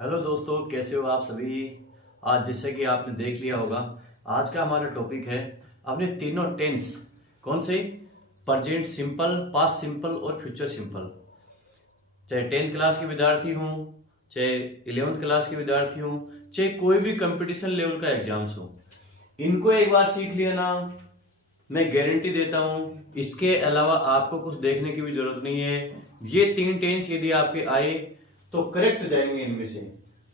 Hello दोस्तों, कैसे हो आप सभी। आज जैसे कि आपने देख लिया होगा, आज का हमारा टॉपिक है अपने तीनों टेंस। कौन से? प्रेजेंट सिंपल, पास्ट सिंपल और फ्यूचर सिंपल। चाहे 10th क्लास के विद्यार्थी हों, चाहे 11th क्लास के विद्यार्थी हों, चाहे कोई भी कंपटीशन लेवल का एग्जाम्स हो, इनको एक बार सीख लिया ना, मैं गारंटी देता हूं इसके अलावा आपको कुछ देखने की भी जरूरत नहीं है। ये तीन टेंस यदि आपके आए तो करेक्ट जाएंगे इनमें से।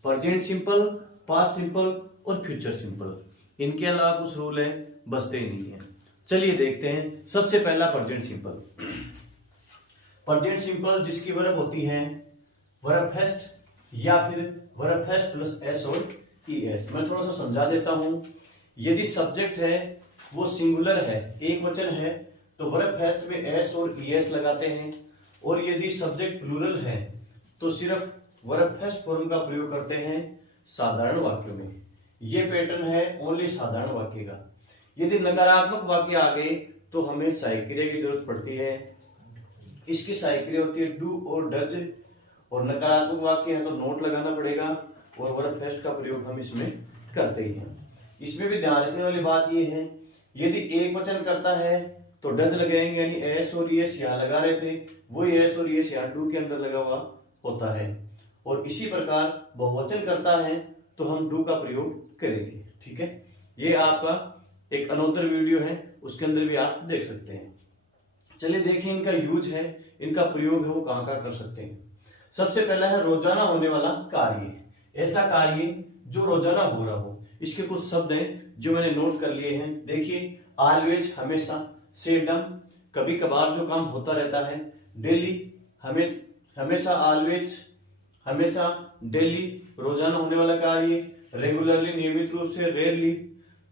प्रेजेंट सिंपल, पास्ट सिंपल और फ्यूचर सिंपल। इनके अलावा कुछ रूल है बसते ही नहीं है। चलिए देखते हैं। सबसे पहला प्रेजेंट सिंपल। प्रेजेंट सिंपल जिसकी वर्ब होती है वर्ब फेस्ट या फिर वर्ब फेस्ट प्लस एस और ई एस। मैं थोड़ा सा समझा देता हूं। यदि सब्जेक्ट है वो सिंगुलर है, एक वचन है, तो वर्ब फेस्ट में एस और ई एस लगाते हैं। और यदि सब्जेक्ट प्लूरल है तो सिर्फ वर्ब फेस्ट फॉर्म का प्रयोग करते हैं साधारण वाक्यों में। यह पैटर्न है ओनली साधारण वाक्य का। यदि नकारात्मक वाक्य आ गए तो हमें सहायक्रिया की जरूरत पड़ती है। इसकी सहायक्रिया होती है डू और डज। और नकारात्मक वाक्य है तो नोट लगाना पड़ेगा और वर्ब फेस्ट का प्रयोग हम इसमें करते ही हैं। इसमें भी ध्यान रखने वाली बात यह है, यदि एक वचन करता है तो डज लगाएंगे, यानी एस और एस यहां लगा रहे थे, वो एस और एस यहां डू के अंदर लगा हुआ होता है। और इसी प्रकार बहुवचन करता है तो हम डू का प्रयोग करेंगे। ठीक है, ये आपका एक अनोदर वीडियो है, उसके अंदर भी आप देख सकते हैं। चलिए देखें इनका यूज है, इनका प्रयोग है वो कहां कर सकते हैं। सबसे पहला है रोजाना होने वाला कार्य। ऐसा कार्य जो रोजाना हो रहा हो। इसके कुछ शब्द हैं जो मैंने नोट कर लिए हैं। देखिए, ऑलवेज हमेशा, सेल्डम कभी कभार जो काम होता रहता है, डेली हमेशा, ऑलवेज हमेशा, डेली रोजाना होने वाला कार्य, रेगुलरली नियमित रूप से, रेयरली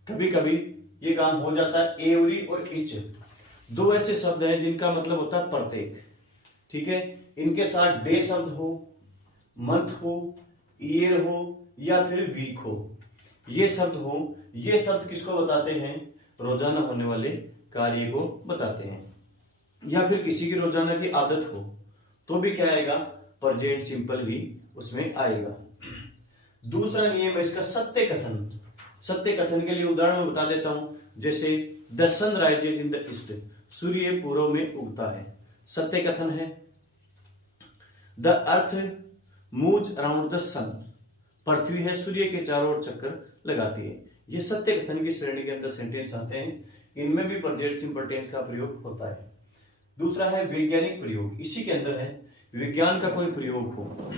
कभी कभी ये काम हो जाता है, एवरी और ईच दो ऐसे शब्द हैं जिनका मतलब होता है प्रत्येक। ठीक है, इनके साथ डे शब्द हो, मंथ हो, ईयर हो या फिर वीक हो, ये शब्द हो। ये शब्द किसको बताते हैं? रोजाना होने वाले कार्य को बताते हैं। या फिर किसी की रोजाना की आदत हो तो भी क्या आएगा? प्रेजेंट सिंपल ही उसमें आएगा। दूसरा नियम है इसका सत्य कथन। सत्य कथन के लिए उदाहरण मैं बता देता हूं। जैसे the sun rises in the east, सूर्य पूर्व में उगता है, सत्य कथन है। The earth moves around the sun, पृथ्वी है सूर्य के चारों ओर चक्कर लगाती है। ये सत्य कथन की श्रेणी के अंदर सेंटेंस आते हैं। इनमें भी प्रेजेंट सिंपल टेंस का प्रयोग होता है। दूसरा है वैज्ञानिक प्रयोग। इसी के अंदर है विज्ञान का कोई प्रयोग हो।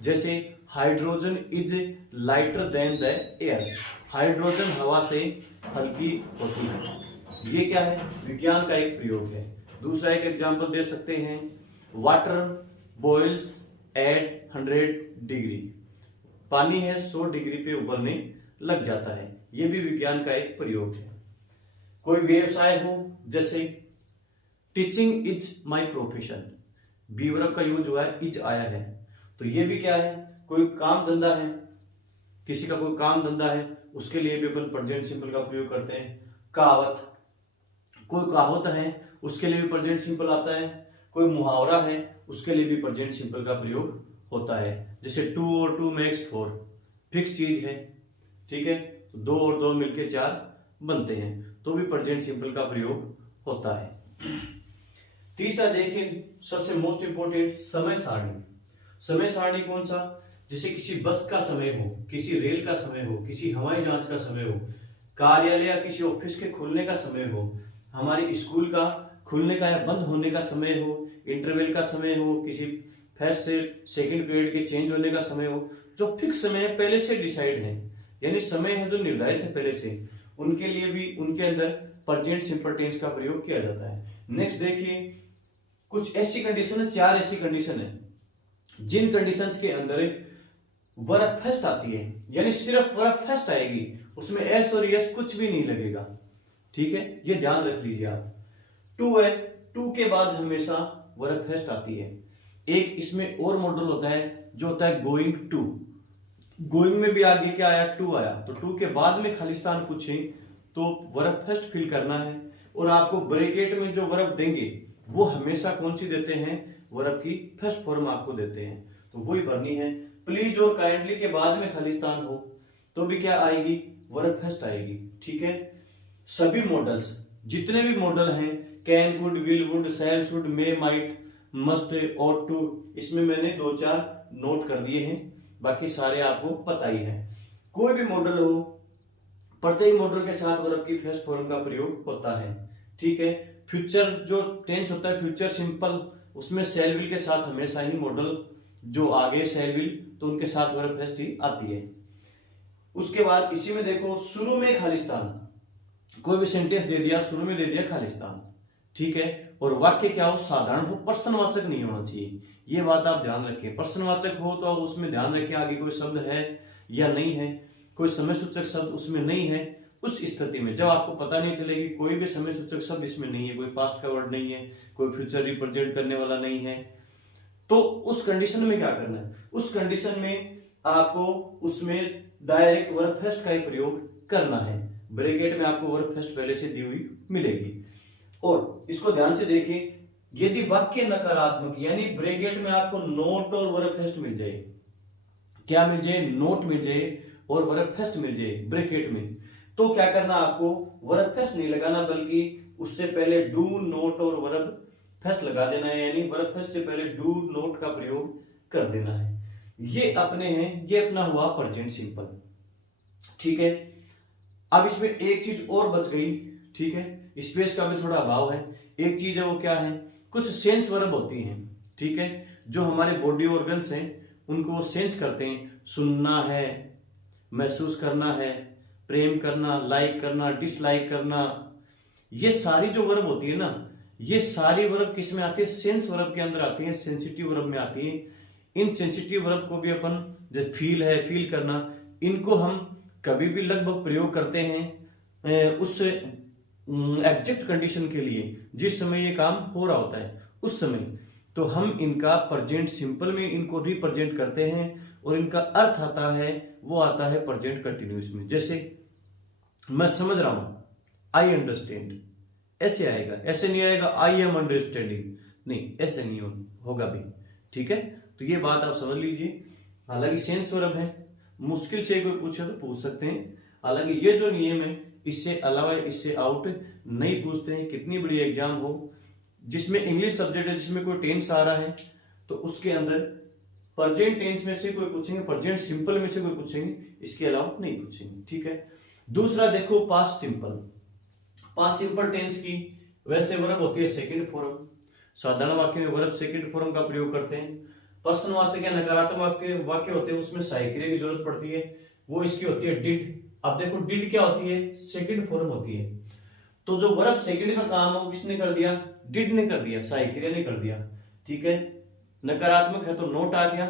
जैसे hydrogen is lighter than the air, hydrogen हवा से हल्की होती है। ये क्या है? विज्ञान का एक प्रयोग है। दूसरा एक एग्जांपल दे सकते हैं, वाटर बॉइल्स एट 100 डिग्री, पानी है 100 डिग्री पे उबलने लग जाता है। यह भी विज्ञान का एक प्रयोग है। कोई व्यवसाय हो, जैसे teaching is my profession, be verb का यूज हुआ है, इज आया है, तो ये भी क्या है? कोई काम धंधा है, किसी का कोई काम धंधा है, उसके लिए भी अपन प्रेजेंट सिंपल का प्रयोग करते हैं। कहावत, कोई कहावत है उसके लिए भी प्रेजेंट सिंपल आता है। कोई मुहावरा है उसके लिए भी प्रेजेंट सिंपल का प्रयोग होता है। जैसे 2 और 2 मेक्स 4, फिक्स चीज है। ठीक है, 2 और 2 मिलके 4 बनते हैं, तो भी प्रेजेंट सिंपल का प्रयोग होता है। तीसरा देखिए, सबसे मोस्ट इंपोर्टेंट, समय सारणी। समय सारणी कौन सा? जैसे किसी बस का समय हो, किसी रेल का समय हो, किसी हवाई जहाज का समय हो, कार्यालय या किसी ऑफिस के खुलने का समय हो, हमारे स्कूल का खुलने का या बंद होने का समय हो, इंटरवल का समय हो, किसी फर्स्ट से सेकंड पीरियड के चेंज होने का समय हो, जो फिक्स समय है, पहले से डिसाइड है, यानी समय है जो निर्धारित है पहले से, उनके लिए भी उनके अंदर प्रेजेंट सिंपल टेंस का प्रयोग किया जाता है। नेक्स्ट देखिए, कुछ ऐसी कंडीशन है, 4 ऐसी कंडीशन है जिन कंडीशंस के अंदर वर्ब फर्स्ट आती है, यानी सिर्फ वर्ब फर्स्ट आएगी, उसमें एस और एस कुछ भी नहीं लगेगा। ठीक है, ये ध्यान रख लीजिए आप। 2 है, 2 के बाद हमेशा वर्ब फर्स्ट आती है। एक इसमें और मॉडल होता है जो होता है गोइंग टू। गोइंग में भी आगे क्या आया? 2 आया, तो 2 के बाद में खालिस्तान पूछे तो वर्ब फर्स्ट फिल करना है। और आपको ब्रैकेट में जो वर्ब देंगे वो हमेशा कौन सी देते हैं? वर्ब की फर्स्ट फॉर्म आपको देते हैं, तो वही भरनी है। प्लीज और काइंडली के बाद में खालिस्तान हो तो भी क्या आएगी, वर्ब फर्स्ट आएगी। ठीक है, सभी मॉडल्स, जितने भी मॉडल हैं, can, could, will, would, shall, should, may, might, must, ought to, इसमें मैंने 2-4 नोट कर दिए हैं, बाकी सारे आपको पता ही है। कोई भी मॉडल हो, प्रत्येक मॉडल के साथ वर्ब की फर्स्ट फॉर्म का प्रयोग होता है। ठीक है, फ्यूचर जो टेंस होता है, फ्यूचर सिंपल, उसमें शैल विल के साथ हमेशा ही मॉडल जो आगे शैल विल, तो उनके साथ वर्ब फर्स्ट ही आती है। उसके बाद इसी में देखो, शुरू में खालिस्तान, कोई भी सेंटेंस दे दिया, शुरू में दे दिया खालिस्तान। ठीक है, और वाक्य क्या हो, साधारण हो, प्रश्नवाचक नहीं होना चाहिए, ये बात आप ध्यान रखें। प्रश्नवाचक हो तो उसमें ध्यान रखें आगे कोई शब्द है या नहीं है, कोई समय सूचक शब्द उसमें नहीं है। उस स्थिति में जब आपको पता नहीं चलेगी कोई भी समय सूचक शब्द इसमें नहीं है, कोई पास्ट का वर्ड नहीं है, कोई फ्यूचर रिप्रेजेंट करने वाला नहीं है, तो उस कंडीशन में क्या करना है, उस कंडीशन में आपको उसमें डायरेक्ट वर्ब फर्स्ट का ही प्रयोग करना है। ब्रैकेट में आपको वर्ब फर्स्ट पहले से दी हुई मिलेगी। और इसको ध्यान से देखें, यदि वाक्य नकारात्मक, यानी ब्रैकेट में आपको नोट और वर्ब फर्स्ट मिल जाए, क्या मिल जाए, नोट मिल जाए और वर्ब फर्स्ट मिल जाए ब्रैकेट में, तो क्या करना, आपको वर्ब फर्स्ट नहीं लगाना, बल्कि उससे पहले डू, नोट और वर्ब फर्स्ट लगा देना है, यानी वर्ब फर्स्ट से पहले डू, नोट का प्रयोग कर देना है। ये अपने हैं, ये अपना हुआ प्रेजेंट सिंपल। ठीक है, अब इसमें एक चीज और बच गई। ठीक है, स्पेस का भी थोड़ा अभाव है। एक चीज है, वो क्या है, कुछ सेंस वर्ब होती हैं। ठीक है, जो हमारे बॉडी ऑर्गन्स हैं उनको वो सेंस करते हैं, सुनना है, महसूस करना है, प्रेम करना, लाइक करना, डिसलाइक करना, ये सारी जो वर्ब होती है ना, ये सारी वर्ब किस में आती है, सेंस वर्ब के अंदर आती है, सेंसिटिव वर्ब में आती है। इन सेंसिटिव वर्ब को भी अपन, जैसे फील है, फील करना, इनको हम कभी भी लगभग प्रयोग करते हैं उस एग्जैक्ट कंडीशन के लिए जिस समय ये काम हो रहा होता है उस समय, तो हम इनका प्रेजेंट सिंपल में इनको रिप्रेजेंट करते हैं और इनका अर्थ आता है, वो आता है प्रेजेंट कंटिन्यूस में। जैसे मैं समझ रहा हूं, आई अंडरस्टैंड, ऐसे आएगा, ऐसे नहीं आएगा आई एम अंडरस्टैंडिंग, नहीं ऐसे नहीं होगा भी। ठीक है, तो ये बात आप समझ लीजिए। हालांकि सेंस वर्ब है, मुश्किल से कोई पूछे तो पूछ सकते हैं, हालांकि ये जो नियम है इससे अलावा, इससे आउट नहीं पूछते हैं। कितनी बड़ी एग्जाम हो जिसमें इंग्लिश सब्जेक्ट है, जिसमें कोई टेंस आ रहा है, तो उसके अंदर प्रेजेंट टेंस में से कोई पूछेंगे, प्रेजेंट सिंपल में से कोई पूछेंगे, इसके अलावा नहीं पूछेंगे। ठीक है, दूसरा देखो, past simple. Past simple tense की वैसे वर्ब होती है सेकंड फॉर्म, साधारण वाक्य में वर्ब सेकंड फॉर्म का प्रयोग करते हैं। प्रश्नवाचक या नकारात्मक वाक्य होते हैं, उसमें सहायक क्रिया की जरूरत पड़ती है, वो इसकी होती है डिड। अब देखो डिड क्या होती है, सेकंड फॉर्म होती है, तो जो वर्ब सेकंड का काम हो किसने कर दिया, डिड ने कर दिया, सहायक क्रिया ने कर दिया। ठीक है, नकारात्मक है तो नोट आ गया,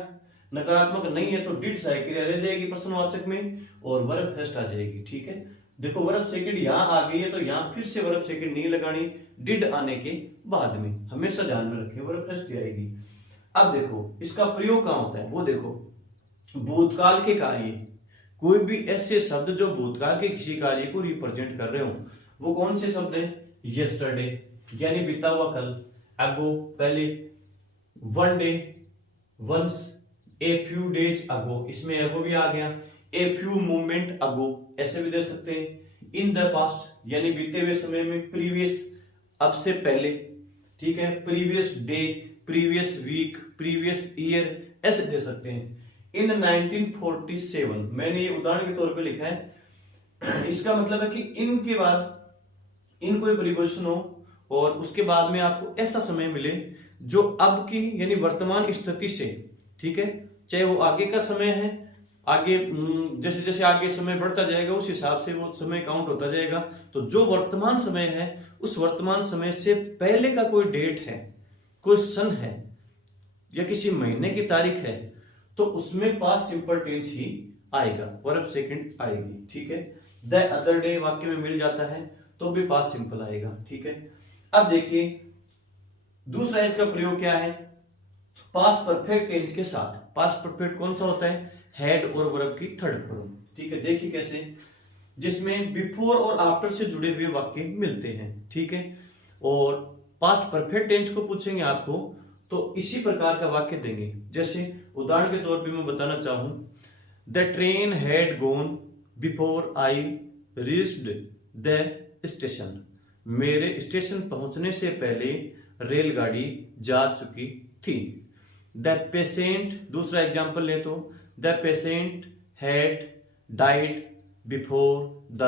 नकारात्मक नहीं है तो डिड सहायक क्रिया रह जाएगी प्रश्नवाचक में और वर्ब फर्स्ट आ जाएगी। ठीक है, देखो वर्ब सेकंड यहां आ गई है तो यहां फिर से वर्ब सेकंड नहीं लगानी, डिड आने के बाद में, हमेशा ध्यान में रखें वर्ब फर्स्ट आएगी। अब देखो इसका प्रयोग कहां होता है, वो देखो, भूतकाल के कार्य, कोई भी ऐसे शब्द जो भूतकाल के किसी कार्य को रिप्रेजेंट कर रहे हो, वो कौन से शब्द है, यस्टरडे यानी बीता हुआ कल, अगो पहले, one day, once, a few days ago, इसमें अगो भी आ गया, ए फ्यू मोमेंट अगो ऐसे भी दे सकते हैं, इन द पास्ट यानी बीते हुए समय में, प्रीवियस अब से पहले, ठीक है, previous day, previous week, previous year ऐसे दे सकते हैं। इन 1947 मैंने ये उदाहरण के तौर पे लिखा है, इसका मतलब है कि इन के बाद इन कोई प्रीपोजिशन हो और उसके बाद में आपको ऐसा समय मिले जो अब की यानी वर्तमान स्थिति से, ठीक है, चाहे वो आगे का समय है, आगे जैसे जैसे आगे समय बढ़ता जाएगा उस हिसाब से वो समय काउंट होता जाएगा, तो जो वर्तमान समय है उस वर्तमान समय से पहले का कोई डेट है, कोई सन है या किसी महीने की तारीख है, तो उसमें पास्ट सिंपल टेंस ही आएगा, वर्ब सेकंड आएगी। ठीक है, द अदर डे वाक्य में मिल जाता है तो भी पास्ट सिंपल आएगा। ठीक है, अब देखिए दूसरा इसका प्रयोग क्या है, पास्ट परफेक्ट टेंस के साथ। पास्ट परफेक्ट कौन सा होता है, हेड और वर्ब की थर्ड फॉर्म। ठीक है, देखिए कैसे, जिसमें बिफोर और आफ्टर से जुड़े हुए वाक्य मिलते हैं। ठीक है, और पास्ट परफेक्ट टेंस को पूछेंगे आपको तो इसी प्रकार का वाक्य देंगे। जैसे उदाहरण के तौर पे मैं बताना चाहूं, the train had gone before I reached the station. मेरे स्टेशन पहुंचने से पहले रेलगाड़ी जा चुकी थी। द पेशेंट, दूसरा एग्जाम्पल ले तो, the patient had died before the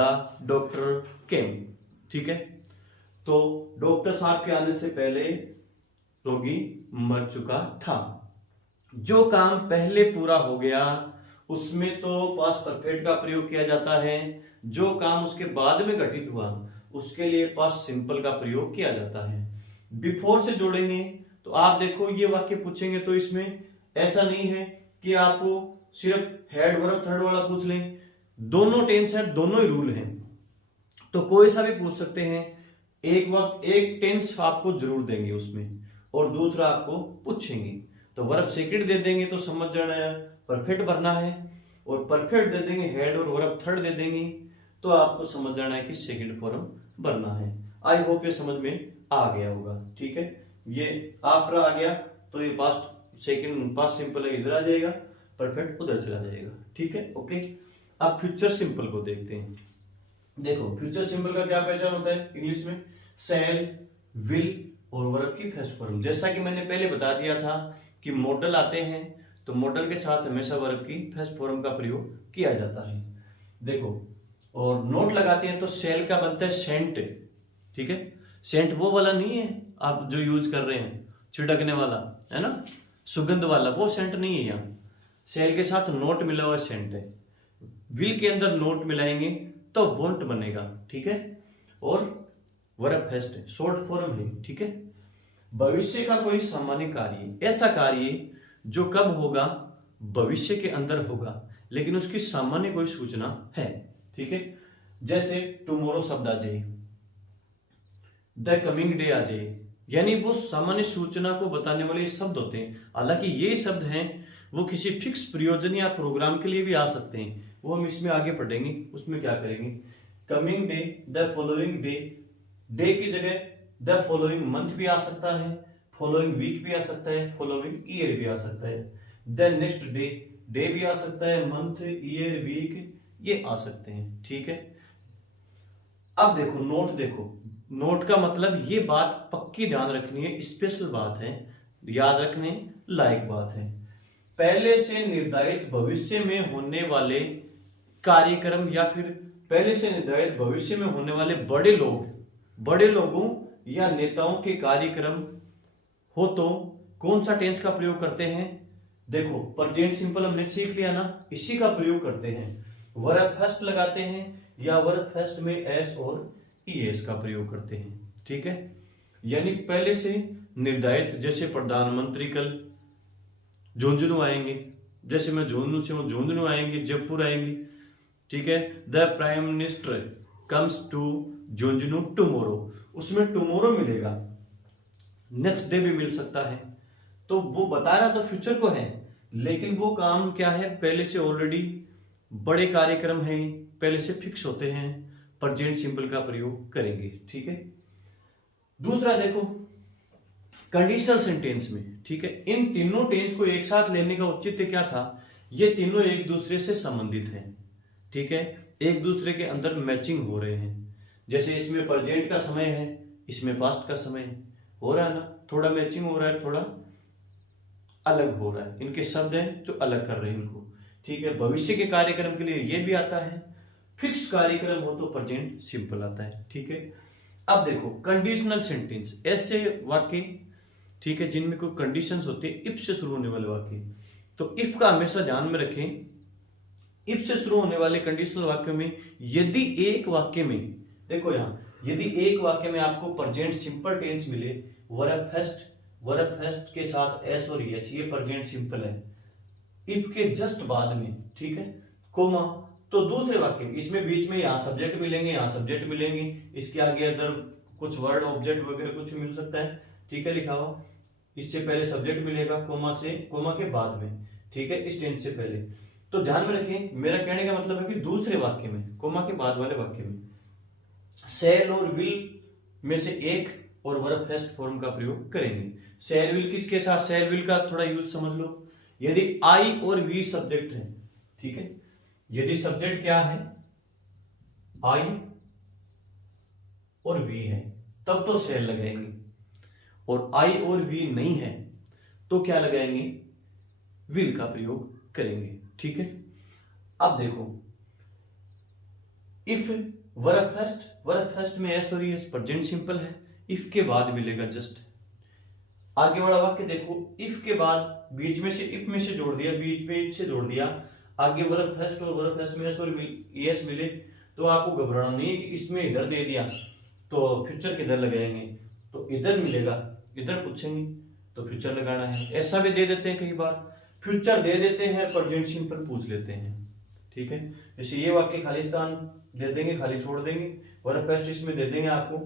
doctor केम। ठीक है, तो डॉक्टर साहब के आने से पहले रोगी मर चुका था। जो काम पहले पूरा हो गया उसमें तो पास्ट परफेक्ट का प्रयोग किया जाता है। जो काम उसके बाद में घटित हुआ उसके लिए पास्ट सिंपल का प्रयोग किया जाता है। बिफोर से जोड़ेंगे तो आप देखो ये वाक्य पूछेंगे तो इसमें ऐसा नहीं है कि आपको सिर्फ हेड वर्ब थर्ड वाला पूछ लें, दोनों टेंस है, दोनों ही रूल हैं, तो कोई सा भी पूछ सकते हैं। एक वक्त एक टेंस आपको जरूर देंगे उसमें और दूसरा आपको पूछेंगे। तो वर्ब सेकंड दे देंगे तो समझ जाना है परफेक्ट भरना है, और परफेक्ट दे देंगे हेड और वर्ब थर्ड दे देंगे तो आपको समझ जाना है कि सेकंड फॉर्म भरना है। आई होप ये समझ में आ गया होगा। ठीक है, ये आफ्टर आ गया तो ये पास्ट सेकंड पास्ट सिंपल है, इधर आ जाएगा, परफेक्ट उधर चला जाएगा। ठीक है, ओके। अब फ्यूचर सिंपल को देखते हैं। देखो फ्यूचर सिंपल का क्या पहचान होता है इंग्लिश में, शैल, विल और वर्ब की फर्स्ट फॉर्म। जैसा कि मैंने पहले बता दिया था कि मॉडल आते हैं तो मॉडल के साथ हमेशा वर्ब की फर्स्ट फॉर्म का प्रयोग किया जाता है। देखो, और नोट लगाते हैं तो शैल का बनता है सेंट। ठीक है, सेंट वो वाला नहीं है आप जो यूज कर रहे हैं छिड़कने वाला, है ना, सुगंध वाला, वो सेंट नहीं है। यहाँ शैल के साथ नोट मिला हुआ सेंट है। विल के अंदर नोट मिलाएंगे तो वोंट बनेगा। ठीक है, और वर्ब फर्स्ट है, शॉर्ट फॉर्म है। ठीक है, भविष्य का कोई सामान्य कार्य, ऐसा कार्य जो कब होगा, भविष्य के अंदर होगा, लेकिन उसकी सामान्य कोई सूचना है। ठीक है, जैसे टुमारो शब्द आ जाए, द कमिंग डे आ जाए, यानी वो सामान्य सूचना को बताने वाले शब्द होते हैं। हालांकि ये शब्द हैं वो किसी फिक्स प्रयोजन या प्रोग्राम के लिए भी आ सकते हैं, वो हम इसमें आगे पढ़ेंगे। उसमें क्या करेंगे, coming day, the following day, day की जगह द फॉलोइंग मंथ भी आ सकता है, फॉलोइंग वीक भी आ सकता है, फॉलोइंग ईयर भी आ सकता है, द नेक्स्ट डे, डे भी आ सकता है, मंथ, ईयर, वीक ये आ सकते हैं। ठीक है, अब देखो नोट, देखो नोट का मतलब ये बात पक्की ध्यान रखनी है, स्पेशल बात है, याद रखने लायक बात है। पहले से निर्धारित भविष्य में होने वाले कार्यक्रम या फिर पहले से निर्धारित भविष्य में होने वाले बड़े लोगों या नेताओं के कार्यक्रम हो तो कौन सा टेंस का प्रयोग करते हैं। देखो प्रेजेंट सिंपल हमने सीख लिया ना, इसी का प्रयोग करते हैं। वर्ब फर्स्ट लगाते हैं या वर्ब फर्स्ट में एस और ईएस का प्रयोग करते हैं। ठीक है, यानी पहले से निर्धारित, जैसे प्रधानमंत्री कल झुंझुनू आएंगे, जैसे मैं झुंझुनू से वो झुंझुनू आएंगे, जयपुर आएंगे। ठीक है, the prime minister comes to Jhunjhunu tomorrow, उसमें टुमारो मिलेगा, नेक्स्ट डे भी मिल सकता है। तो वो बता रहा तो फ्यूचर को है, लेकिन वो काम क्या है, पहले से ऑलरेडी बड़े कार्यक्रम हैं, पहले से फिक्स होते हैं, प्रेजेंट सिंपल का प्रयोग करेंगे। ठीक है, दूसरा देखो कंडीशनल सेंटेंस में। ठीक है, इन तीनों टेंस को एक साथ लेने का औचित्य क्या था, ये तीनों एक दूसरे से संबंधित हैं। ठीक है, एक दूसरे के अंदर मैचिंग हो रहे हैं। जैसे इसमें प्रेजेंट का समय है, इसमें पास्ट का समय है, हो रहा है ना, थोड़ा मैचिंग हो रहा है, थोड़ा अलग हो रहा है, इनके शब्द हैं जो अलग कर रहे हैं इनको। ठीक है, भविष्य के कार्यक्रम के लिए ये भी आता है, फिक्स कार्यक्रम हो तो प्रेजेंट सिंपल आता है। ठीक है, अब देखो कंडीशनल सेंटेंस, ऐसे वाक्य, ठीक है, जिनमें कोई कंडीशंस होते हैं, इफ से शुरू होने वाले वाक्य। तो इफ का हमेशा ध्यान में रखें, इफ से शुरू होने वाले कंडीशनल वाक्यों में यदि एक वाक्य में, देखो यहां, यदि एक वाक्य में आपको प्रेजेंट सिंपल टेंस मिले, वर्ब फर्स्ट के साथ एस और एस, ये प्रेजेंट सिंपल है, इफ के जस्ट बाद में, ठीक है, कोमा, तो दूसरे वाक्य इसमें बीच में यहाँ सब्जेक्ट मिलेंगे, यहाँ सब्जेक्ट मिलेंगे, इसके आगे अदर कुछ वर्ड ऑब्जेक्ट वगैरह कुछ मिल सकता है। ठीक है, लिखा हुआ, इससे पहले सब्जेक्ट मिलेगा, कोमा से, कोमा के बाद में। ठीक है, इस टेंस से पहले। तो ध्यान में रखें, मेरा कहने का मतलब है कि दूसरे वाक्य में, कोमा के बाद वाले वाक्य में शैल और विल में से एक और वर्ब फर्स्ट फॉर्म का प्रयोग करेंगे। शेल विल किसके साथ, शेल विल का थोड़ा यूज समझ लो। यदि आई और वी सब्जेक्ट है, ठीक है, यदि सब्जेक्ट क्या है, आई और वी है, तब तो शेल लगाएंगे, और आई और वी नहीं है तो क्या लगाएंगे, विल का प्रयोग करेंगे, ठीक है। अब देखो, इफ वर्ब फर्स्ट में एस और यस प्रेजेंट सिंपल है, इफ के बाद मिलेगा जस्ट। आगे वाला वाक्य देखो, इफ के बाद बीच में से इफ में से जोड़ दिया, बीच में से जोड़ दिया, आगे वर्ब फर्स्ट और वर्ब फर्स्ट में एस और यस मिले, तो आपको घबराना नहीं है कि इसमें इधर दे दिया तो फ्यूचर किधर लगाएंगे, तो इधर मिलेगा, इधर पूछेंगे तो फ्यूचर लगाना है। ऐसा भी दे देते हैं, कई बार फ्यूचर दे देते हैं, प्रेजेंट सिंपल पूछ लेते हैं, ठीक है। जैसे ये वाक्य खाली स्थान दे देंगे, खाली छोड़ देंगे, वर्ब फर्स्ट इसमें दे देंगे आपको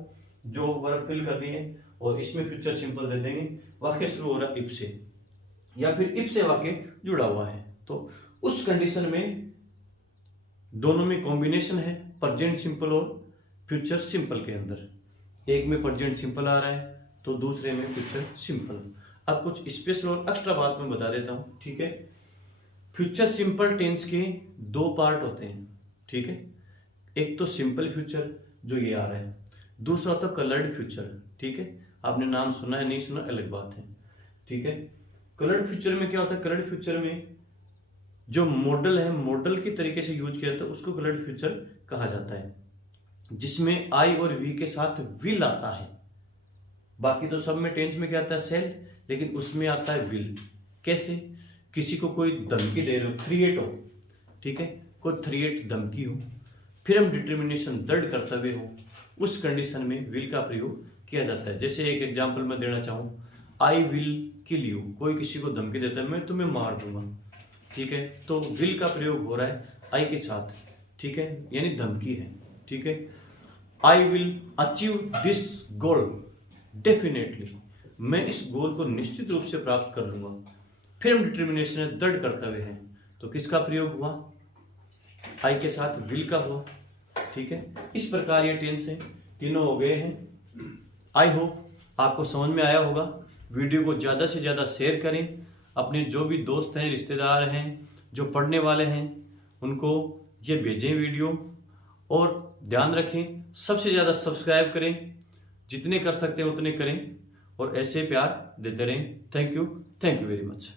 जो वर्ब फिल करनी है, और इसमें फ्यूचर सिंपल दे देंगे। वाक्य शुरू हो रहा है इफ से, या फिर इफ से वाक्य जुड़ा हुआ है, तो उस कंडीशन में दोनों में कॉम्बिनेशन है, प्रेजेंट सिंपल और फ्यूचर सिंपल के अंदर। एक में प्रेजेंट सिंपल आ रहा है तो दूसरे में फ्यूचर सिंपल। अब कुछ स्पेशल और एक्स्ट्रा बात मैं बता देता हूं, ठीक है। फ्यूचर सिंपल टेंस के दो पार्ट होते हैं, ठीक है। एक तो सिंपल फ्यूचर जो ये आ रहा है, दूसरा होता है कलर्ड फ्यूचर, ठीक है। आपने नाम सुना है नहीं सुना अलग बात है, ठीक है। कलर्ड फ्यूचर में क्या होता है, कलर्ड फ्यूचर में जो मॉडल है, मॉडल के तरीके से यूज किया जाता है, उसको कलर्ड फ्यूचर कहा जाता है, जिसमें आई और वी के साथ विल आता है। बाकी तो सब में टेंस में क्या आता है, सेल, लेकिन उसमें आता है विल। कैसे, किसी को कोई धमकी दे रहे हो, थ्रिएट हो, ठीक है, कोई थ्रिएट धमकी हो, फिर हम डिटर्मिनेशन दृढ़ कर्तव्य हो, उस कंडीशन में विल का प्रयोग किया जाता है। जैसे एक एग्जांपल मैं देना चाहूं, आई विल किल यू, कोई किसी को धमकी देता है मैं तुम्हें मार दूंगा, ठीक है, तो विल का प्रयोग हो रहा है आई के साथ, ठीक है, यानी धमकी है, ठीक है। I will achieve this goal definitely, मैं इस गोल को निश्चित रूप से प्राप्त कर लूंगा। फिर हम डिटर्मिनेशन है, दृढ़ कर्तव्य है, तो किसका प्रयोग हुआ, आई के साथ विल का हुआ, ठीक है। इस प्रकार ये टेंस है, तीनों हो गए हैं। आई होप आपको समझ में आया होगा। वीडियो को ज़्यादा से ज़्यादा शेयर करें, अपने जो भी दोस्त हैं, रिश्तेदार हैं, जो पढ़ने वाले हैं, उनको ये भेजें वीडियो, और ध्यान रखें सबसे ज़्यादा सब्सक्राइब करें, जितने कर सकते हैं उतने करें, और ऐसे प्यार देते रहें। Thank you very much.